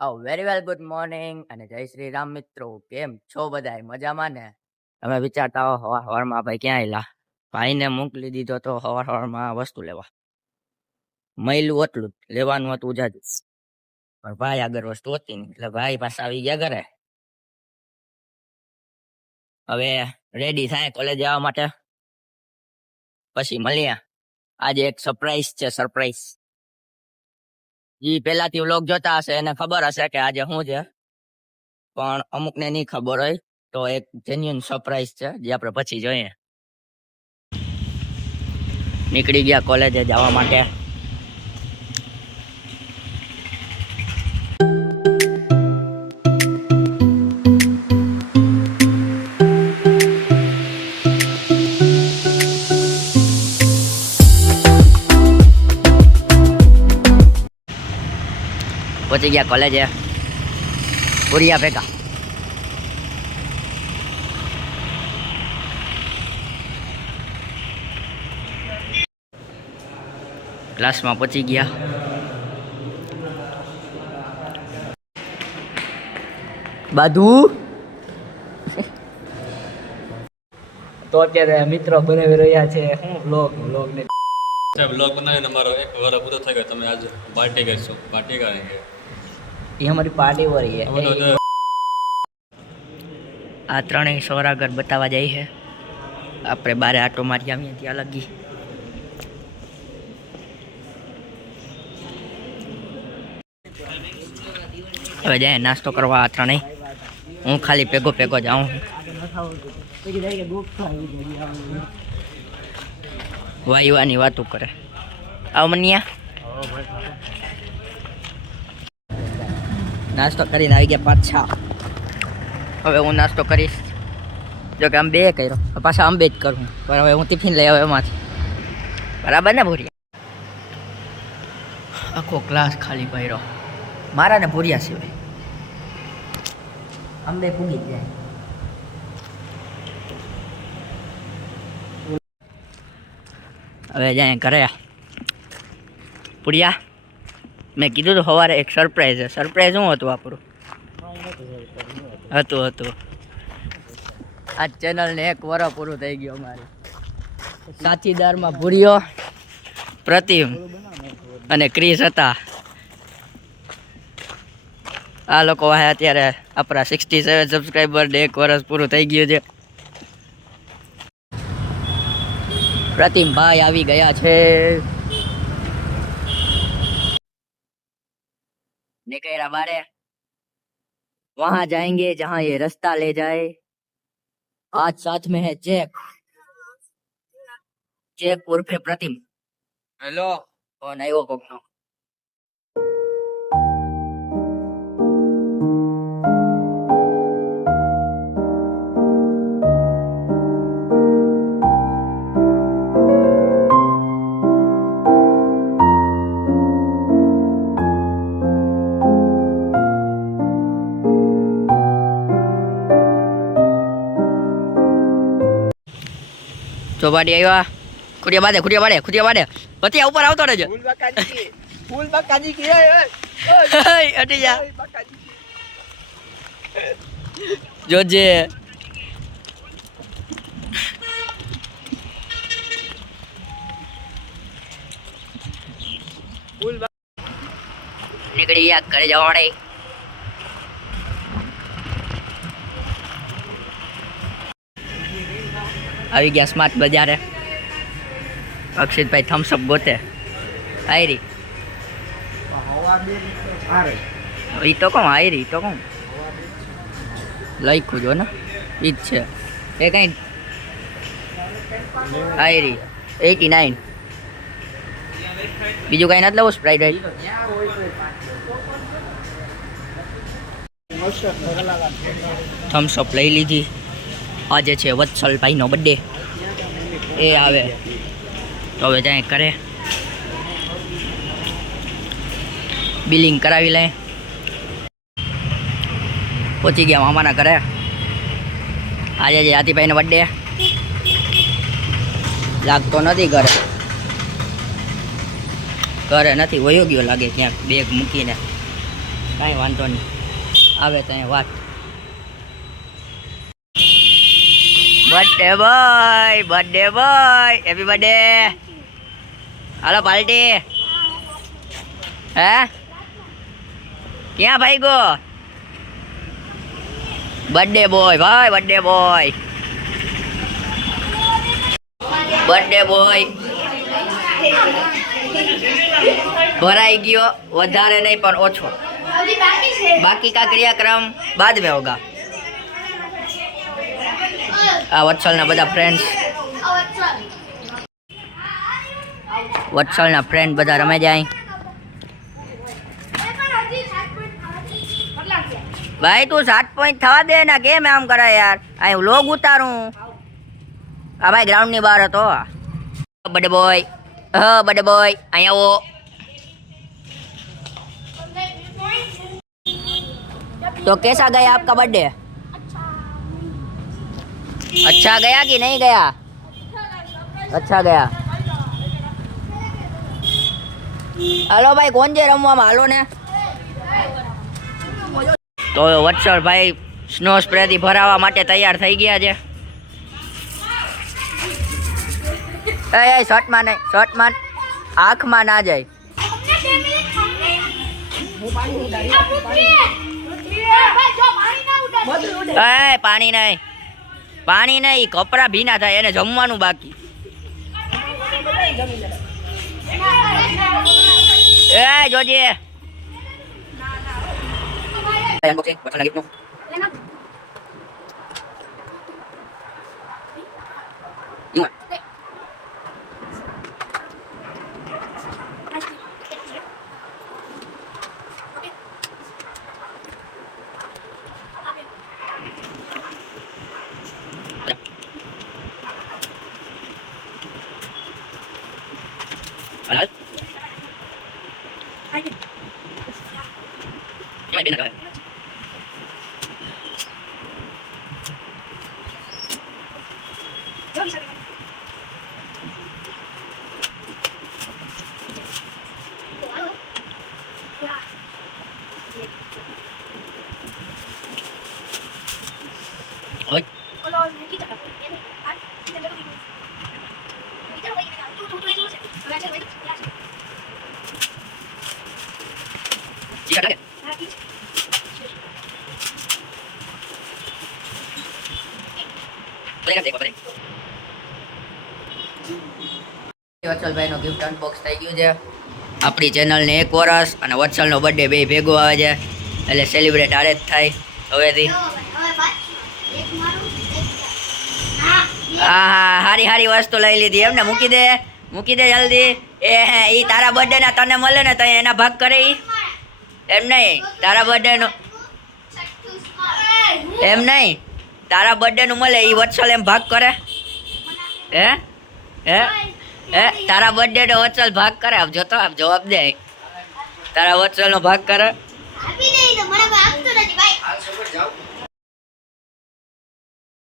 Very well good morning અને જય શ્રી રામ મિત્રો. કેમ છો બધાય? મજામાં ને? તમે વિચારતા હો હવાર હવારમાં ભાઈ ક્યાં આયલા? ભાઈને મોકલી દીધો તો હવાર હવારમાં વસ્તુ લેવા. મયલું એટલું જ લેવાનું હતું જાજુ, પણ ભાઈ આગળ વસ્તુ હતી નહીં એટલે ભાઈ પાસે આવી ગયા ઘરે. હવે રેડી થાય કોલેજ જવા માટે, પછી મળીએ. આજે એક સરપ્રાઈઝ છે, સરપ્રાઈઝ. જી પહેલાથી વ્લોગ જોતા હશે એને ખબર હશે કે આજે શું છે, પણ અમુકને નહીં ખબર હોય તો એક જેન્યુઅન સરપ્રાઈઝ છે જે આપણે પછી જોઈએ. નીકળી ગયા કોલેજે જવા માટે. પહોંચી ગયા કોલેજે પુરિયા ભેગા. ક્લાસમાં પહોંચી ગયા. બધું તો અત્યારે મિત્રો બનાવી રહ્યા છે હું વ્લોગ ને વ્લોગ બનાવીને મારો એક વર્ષ પૂરો થઈ ગયો. તમે આજ પાર્ટી કરશો? પાર્ટી કરેંગે. એ અમારી પાર્ટી વાળી છે. આ ત્રણેય સોરાગર બતાવવા જાય છે. આપણે બારે આટો મારી આવીએ ત્યાં લગી. હવે જાય નાસ્તો કરવા આ ત્રણેય. હું ખાલી ભેગો જાઉં. વાયુવાની વાતો કરે. આવ મનિયા. નાસ્તો કરીને આવી ગયા પાછા. હવે હું નાસ્તો કરીશ. જો કે આમ બે કર્યો, પાછા આમ બે જ કરું. પણ હવે હું ટિફિન લઈ આવ્યો એમાંથી. બરાબર ને ભૂરિયા? આખો ક્લાસ ખાલી ભર્યો મારા ને ભૂરિયા સિવાય. આમ બે પૂગી જ જાય. હવે જાય ઘરે. પુરિયા મેં કીધું તો સવારે એક સરપ્રાઈઝ છે. સરપ્રાઈઝ શું હતું આપણું? હતું આ ચેનલને 1 વર્ષ પૂરું થઈ ગયું અમારે. સાથીદારમાં ભૂરિયો, પ્રતિમ અને ક્રિસ હતા. આ લોકો વાહે અત્યારે આપણા 67 સબસ્ક્રાઈબર ને 1 વર્ષ પૂરું થઈ ગયું છે. પ્રતિમ ભાઈ આવી ગયા છે. निकला बारे. वहां जाएंगे जहां ये रास्ता ले जाए. आज साथ में है चेक उर्फे प्रतिम. हेलो कौन आयो कोकनो? ચોપાટી આવ્યા. ખુડિયા બાડે પતિયા ઉપર આવતો રહેજો. ફૂલ બકાજી કી અટી જા જોજે. નીકળી ગયા ઘરે જવા માટે. આવી ગયા સ્માર્ટ બજારે. અક્ષિતભાઈ થમ્સઅપ ગોતે. આયરી ઈ તો કોણ? આયરી તો કોણ લખ્યું જો ને ઈ જ છે. એ કઈ આયરી 89. બીજું કઈ નથી લેવું? સ્પ્રાઇટ થમ્સઅપ લઈ લીધી. આજે છે વત્સલભાઈનો બર્થડે. એ આવે તો હવે જાય કરે. બિલિંગ કરાવી લે. પહોંચી ગયા મામાના ઘરે. આજે જે આતિભાઈનો બર્થડે. લાગતો નથી ઘરે નથી. વયો ગયો લાગે ક્યાંક બેગ મૂકીને. કાંઈ વાંધો નહીં, આવે ત્યાં વાત. Birthday boy, happy birthday. હાલો પાર્ટી. હે ક્યાં ભાઈ ગો? બર્થડે બોય ભાઈ, બર્થડે બોય. ભરાઈ ગયો, વધારે નહીં પણ ઓછો. બાકી કા ક્રિયાક્રમ બાદ में होगा. આ વત્સલના બધા ફ્રેન્ડ્સ, વત્સલના ફ્રેન્ડ બધા રમે જાય. ભાઈ તું 7 પોઈન્ટ થવા દે ને, કેમ આમ કરે યાર? અહીં લોગ ઉતારું. આ ભાઈ ગ્રાઉન્ડ ની બહાર હતો. બર્થડે બોય, બર્થડે બોય, અહીંયા આવો. तो कैसा गया आपका बर्थडे? अच्छा गया कि नहीं गया? अच्छा गया. હાલો ભાઈ, કોણ છે રમવામાં? હાલો ને. તો વત્સલ ભાઈ સ્નો સ્પ્રે થી ભરાવા માટે તૈયાર થઈ ગયા છે. એ શર્ટમાં નહીં, શર્ટમાં આંખમાં ના જાય. પાણી નહીં, પાણી નહીં, કપડા ભીના થાય, એને જમવાનું બાકી. એ જોજે. વત્સલભાઈ નો ગિફ્ટ અનબોક્સ થઈ ગયું છે. આપણી ચેનલને 1 વર્ષ અને વત્સલનો બર્થડે બે ભેગો આવે છે, એટલે સેલિબ્રેટ આરે જ થાય હવેથી. હા, હારી હારી વસ્તુ લઈ લીધી એમને. મૂકી દે જલ્દી. એ તારા બર્થડે ના તને મળે ને તો એના ભાગ કરે. એમ નહીં, તારા બર્થડે નું એમ નહીં, તારા બર્થડે નું મળે એ વત્સલ એમ ભાગ કરે. હે હે હે તારા બર્થડે નો વત્સલ ભાગ કરે. આપ જોતો, આપ જવાબ દે. તારા વત્સલ નો ભાગ કરે.